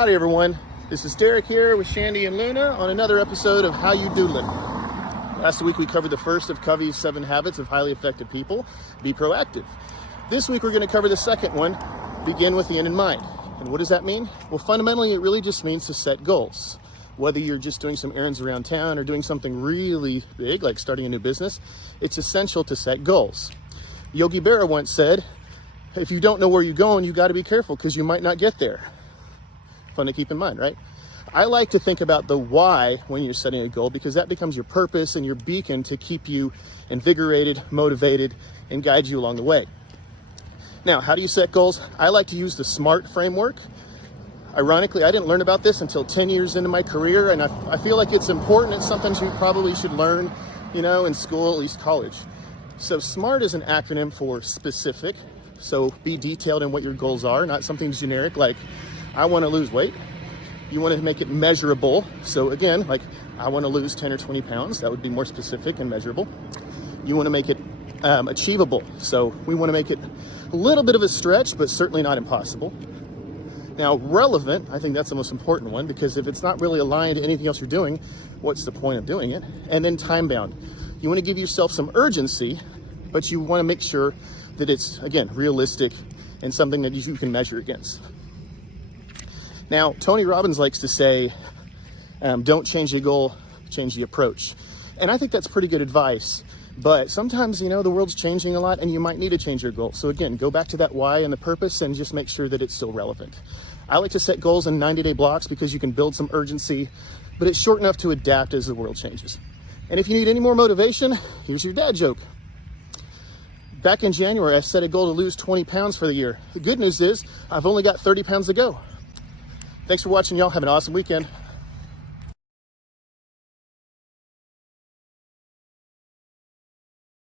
Howdy everyone, this is Derek here with Shandy and Luna on another episode of How You Doodlin. Last week we covered the first of Covey's 7 habits of highly effective people, be proactive. This week we're going to cover the second one, begin with the end in mind. And what does that mean? Well, fundamentally it really just means to set goals. Whether you're just doing some errands around town or doing something really big like starting a new business, it's essential to set goals. Yogi Berra once said, if you don't know where you're going, you got to be careful because you might not get there. Fun to keep in mind, right? I like to think about the why when you're setting a goal because that becomes your purpose and your beacon to keep you invigorated, motivated, and guide you along the way. Now, how do you set goals? I like to use the SMART framework. Ironically, I didn't learn about this until 10 years into my career, and I feel like it's important. It's something you probably should learn, in school, at least college. So SMART is an acronym for specific. So be detailed in what your goals are, not something generic like, I want to lose weight. You want to make it measurable. So again, like I want to lose 10 or 20 pounds. That would be more specific and measurable. You want to make it achievable. So we want to make it a little bit of a stretch, but certainly not impossible. Now, relevant, I think that's the most important one because if it's not really aligned to anything else you're doing, what's the point of doing it? And then time bound. You want to give yourself some urgency, but you want to make sure that it's, again, realistic and something that you can measure against. Now, Tony Robbins likes to say, don't change the goal, change the approach. And I think that's pretty good advice. But sometimes, the world's changing a lot and you might need to change your goal. So again, go back to that why and the purpose and just make sure that it's still relevant. I like to set goals in 90-day blocks because you can build some urgency, but it's short enough to adapt as the world changes. And if you need any more motivation, here's your dad joke. Back in January, I set a goal to lose 20 pounds for the year. The good news is I've only got 30 pounds to go. Thanks for watching, y'all. Have an awesome weekend.